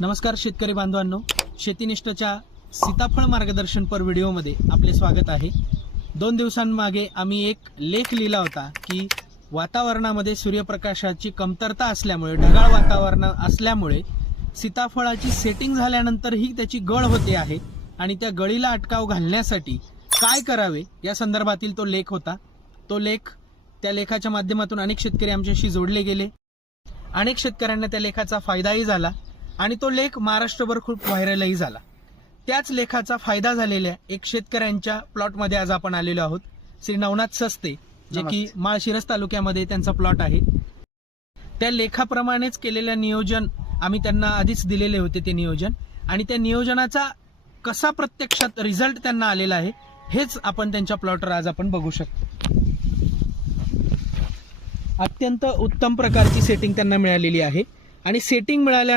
नमस्कार शेतकरी बांधवांनो, शेतीनिष्ठच्या सीताफळ मार्गदर्शनपर व्हिडिओमध्ये आपले स्वागत आहे। 2 दिवसांमागे आम्ही एक लेख लिहिला होता की वातावरणामध्ये सूर्यप्रकाशाची कमतरता असल्यामुळे, ढगाळ वातावरण असल्यामुळे सीताफळाची सेटिंग झाल्यानंतरही त्याची गळ होते आहे आणि त्या गळीला अटकाव घालण्यासाठी काय करावे या संदर्भातील तो लेख होता। त्या लेखाच्या माध्यमातून अनेक शेतकरी आमच्याशी जोडले गेले, अनेक शेतकऱ्यांना त्या लेखाचा फायदाही झाला आणि तो लेख महाराष्ट्रभर खूप व्हायरलही झाला। त्याच लेखाचा फायदा झालेल्या एक शेतकऱ्यांच्या प्लॉटमध्ये आज आपण आलेलो आहोत। श्री नवनाथ सस्ते, जे की माळशिरस तालुक्यामध्ये त्यांचा प्लॉट आहे। त्या लेखाप्रमाणेच केलेलं नियोजन आम्ही त्यांना आधीच दिलेले होते, ते नियोजन, आणि त्या नियोजनाचा कसा प्रत्यक्षात रिझल्ट त्यांना आलेला आहे हेच आपण त्यांच्या प्लॉटवर आज आपण बघू शकतो। अत्यंत उत्तम प्रकारची सेटिंग त्यांना मिळालेली आहे आणि सेटिंग मिळाल्यानंतर